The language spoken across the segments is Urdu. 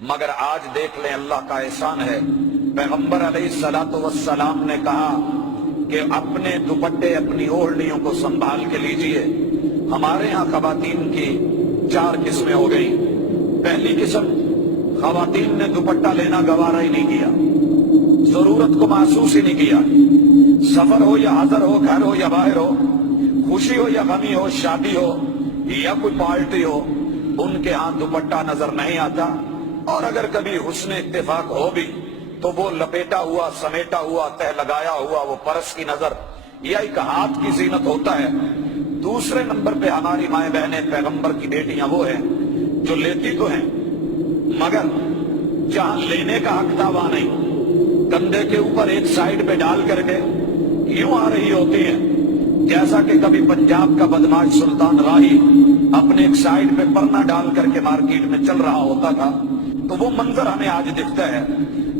مگر آج دیکھ لیں اللہ کا احسان ہے، پیغمبر علیہ الصلوۃ والسلام نے کہا کہ اپنے دوپٹے اپنی اوڑھنیوں کو سنبھال کے لیجئے۔ ہمارے ہاں خواتین کی 4 قسمیں ہو گئی۔ پہلی قسم، خواتین نے دوپٹہ لینا گوارا ہی نہیں کیا، ضرورت کو محسوس ہی نہیں کیا۔ سفر ہو یا حضر ہو، گھر ہو یا باہر ہو، خوشی ہو یا غمی ہو، شادی ہو یا کوئی پارٹی ہو، ان کے ہاں دوپٹہ نظر نہیں آتا، اور اگر کبھی حسن اتفاق ہو بھی تو وہ لپیٹا ہوا، سمیٹا ہوا، تہ لگایا ہوا وہ پرس کی نظر یا ایک ہاتھ کی زینت ہوتا ہے۔ دوسرے نمبر پہ ہماری مائیں بہنیں، پیغمبر کی بیٹیاں وہ ہیں جو لیتی تو ہیں مگر جہاں لینے کا حق تھا وہاں نہیں، کندھے کے اوپر ایک سائیڈ پہ ڈال کر کے یوں آ رہی ہوتی ہیں، جیسا کہ کبھی پنجاب کا بدماش سلطان راہی اپنے ایک سائیڈ پہ پرنا ڈال کر کے مارکیٹ میں چل رہا ہوتا تھا، تو وہ منظر ہمیں آج دکھتا ہے۔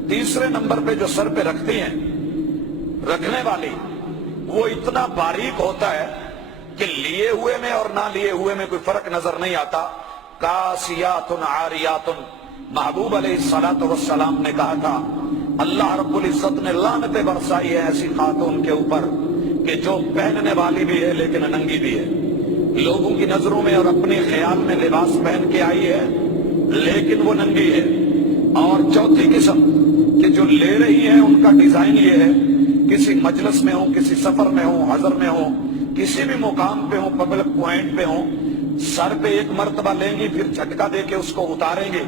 تیسرے نمبر پہ جو سر پہ رکھتی ہیں، رکھنے والی، وہ اتنا باریک ہوتا ہے کہ لیے ہوئے میں اور نہ لیے ہوئے میں کوئی فرق نظر نہیں آتا۔ کاسیات عاریات، محبوب علیہ الصلوۃ والسلام نے کہا تھا اللہ رب العزت نے لعنتیں برسائی ہے ایسی خاتون کے اوپر کہ جو پہننے والی بھی ہے لیکن ننگی بھی ہے، لوگوں کی نظروں میں اور اپنے خیال میں لباس پہن کے آئی ہے لیکن وہ ننگی ہے۔ اور چوتھی قسم کہ جو لے رہی ہیں ان کا ڈیزائن یہ ہے، کسی مجلس میں ہوں، کسی سفر میں ہوں، حضر میں ہوں، کسی بھی مقام پہ ہوں، پبلک پوائنٹ پہ ہوں، سر پہ ایک مرتبہ لیں گی، پھر جھٹکا دے کے اس کو اتاریں گے،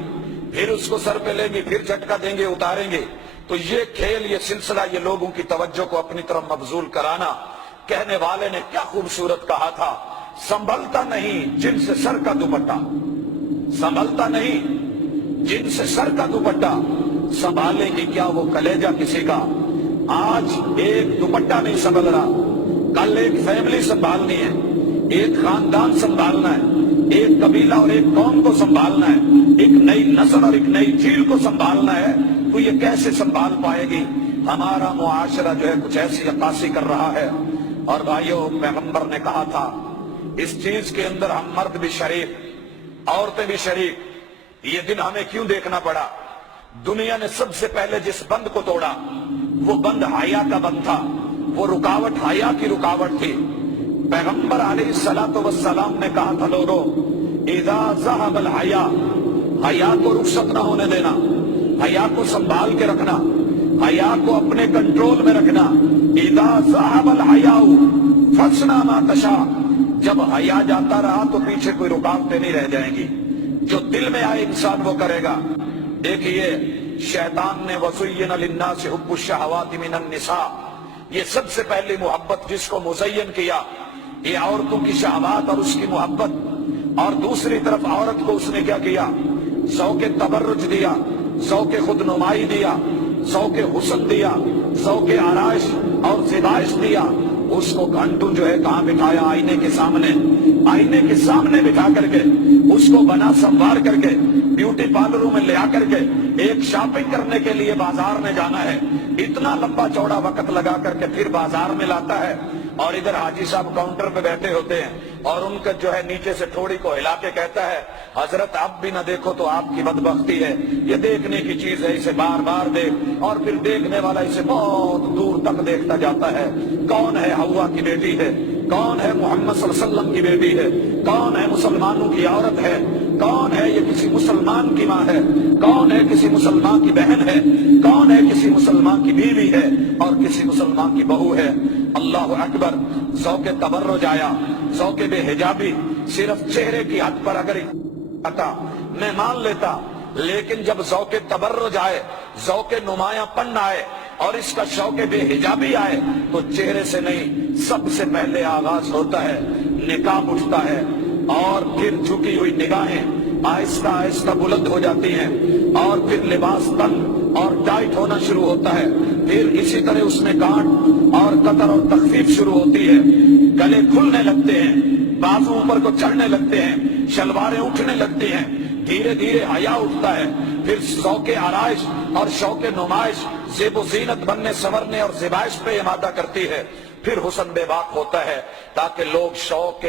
پھر اس کو سر پہ لیں گی، پھر جھٹکا دیں گے، اتاریں گے۔ تو یہ کھیل، یہ سلسلہ، یہ لوگوں کی توجہ کو اپنی طرف مبذول کرانا، کہنے والے نے کیا خوبصورت کہا تھا، سنبھلتا نہیں جن سے سر کا دوپٹہ، سنبھلتا نہیں جن سے سر کا دوپٹہ، سنبھالے گی کیا وہ کلیجہ کسی کا۔ آج ایک دوپٹہ نہیں سنبھل رہا، کل ایک فیملی سنبھالنی ہے، ایک خاندان سنبھالنا ہے، ایک قبیلہ اور ایک قوم کو سنبھالنا ہے، ایک نئی نسل اور ایک نئی جیل کو سنبھالنا ہے، تو یہ کیسے سنبھال پائے گی؟ ہمارا معاشرہ جو ہے کچھ ایسی عکاسی کر رہا ہے۔ اور بھائیو، پیغمبر نے کہا تھا اس چیز کے اندر ہم مرد بھی شریک، عورتیں بھی شریک۔ یہ دن ہمیں کیوں دیکھنا پڑا؟ دنیا نے سب سے پہلے جس بند کو توڑا وہ بند حیا کا بند تھا، وہ رکاوٹ حیا کی رکاوٹ تھی۔ پیغمبر علیہ الصلوۃ والسلام نے کہا تھا لوگو، اذا ذهب الحیا، حیا کو رخصت نہ ہونے دینا، حیا کو سنبھال کے رکھنا، حیا کو اپنے کنٹرول میں رکھنا۔ اذا ذهب الحیا فاصنع ما تشاء، جب حیا جاتا رہا تو پیچھے کوئی رکاوٹیں نہیں رہ جائیں گی، جو دل میں آئے انسان وہ کرے گا۔ دیکھیے، شیطان نے وَزُيِّنَ لِلنَّاسِ حُبُّ الشَّهَوَاتِ مِنَ النِّسَاءِ، یہ سب سے پہلی محبت جس کو مزین کیا، یہ عورتوں کی شہوات اور اس کی محبت۔ اور دوسری طرف عورت کو اس نے کیا کیا؟ ذوق تبرج دیا، ذوق خود نمائی دیا، ذوق حسن دیا، ذوق آرائش اور زیبائش دیا۔ اس کو گھنٹوں جو ہے کہاں بٹھایا؟ آئینے کے سامنے، آئینے کے سامنے بٹھا کر کے اس کو بنا سنوار کر کے بیوٹی پارلروں میں لے آ کر کے ایک شاپنگ کرنے کے لیے بازار میں جانا ہے، اتنا لمبا چوڑا وقت لگا کر کے پھر بازار میں لاتا ہے، اور ادھر حاجی صاحب کاؤنٹر پہ بیٹھے ہوتے ہیں اور ان کا جو ہے نیچے سے تھوڑی کو ہلا کے کہتا ہے حضرت اب بھی نہ دیکھو تو آپ کی بدبختی ہے، یہ دیکھنے کی چیز ہے، اسے بار بار دیکھ۔ اور پھر دیکھنے والا اسے بہت دور تک دیکھتا جاتا ہے، کون ہے؟ حوا کی بیٹی ہے، کون ہے؟ محمد صلی اللہ علیہ وسلم کی بیٹی ہے، کون ہے؟ مسلمانوں کی عورت ہے، کون ہے؟ یہ کسی مسلمان کی ماں ہے، کون ہے؟ کسی مسلمان کی بہن ہے، کون ہے؟ کسی مسلمان کی بیوی ہے اور کسی مسلمان کی بہو ہے۔ اللہ اکبر! ذوق تبرج آیا، ذوق بے حجابی صرف چہرے کی حد پر اگر آتا میں مان لیتا، لیکن جب ذوق تبرج آئے، ذوق نمایاں پن آئے اور اس کا شوق بے حجابی آئے تو چہرے سے نہیں، سب سے پہلے آغاز ہوتا ہے، نقاب اٹھتا ہے، اور پھر جھکی ہوئی نگاہیں آہستہ آہستہ بلند ہو جاتی ہیں، اور پھر لباس تنگ اور ٹائٹ ہونا شروع ہوتا ہے، پھر اسی طرح اس میں گانٹ اور قطر اور تخفیف شروع ہوتی ہے، گلے کھلنے لگتے ہیں، بازو اوپر کو چڑھنے لگتے ہیں، شلواریں اٹھنے لگتی ہیں، دھیرے دھیرے حیا اٹھتا ہے، پھر ذوق آرائش اور شوق نمائش زیب و زینت بننے سنورنے اور زیبائش پہ امادہ کرتی ہے، پھر حسن بے باک ہوتا ہے تاکہ لوگ شوق